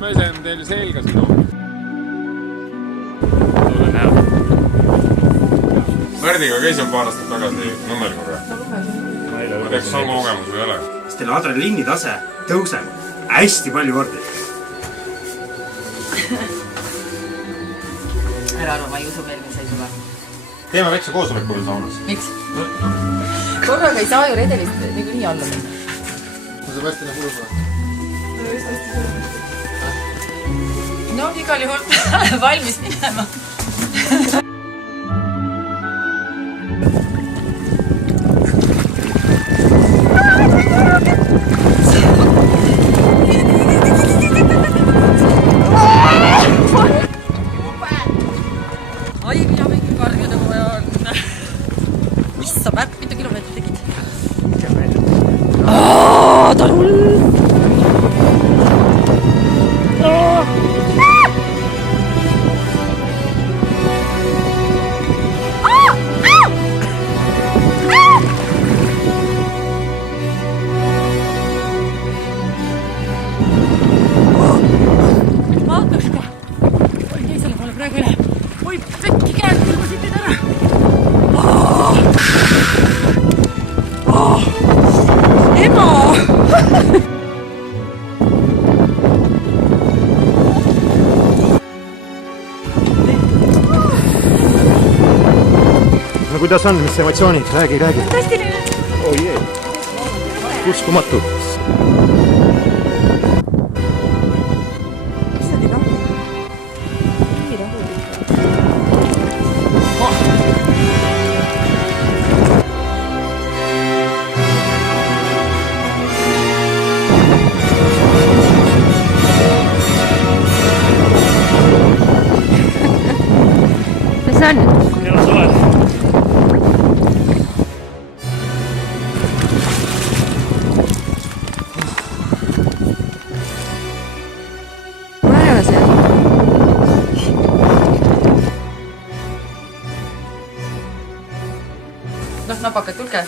pesen teil selga seda. Tule näo. Märdiga käisin paar aastat tagasi Nõmmel korra. Ma teeks sama kogemus või ei ole. Kas teil adrenaliini tase tõuseb hästi palju kordi? Ära arva, ma ei usu veel, mis ei tule. Teeme väikse koosoleku veel saunas. Miks? Korraga ei saa ju redelist nagu nii alla minna. Ma saab hästi nagu hullu. No igal juhul valmis minema. Ai, mina mingi kargede vaja on. Mis sa märk, mitu kilomeetrit tegid? Ta on hull! Vaataska! Oi, teisele poole praegu üle. Oi, pekki käed külmasid nüüd ära. Ema! No kuidas on, mis emotsioonid? Räägi. Fantastiline! Oh jee! Uskumatu! Mis sa teed rahvud? Nii rahvud. Mis on? Hea suve. Vaeva seal. Noh, napakad, tulge.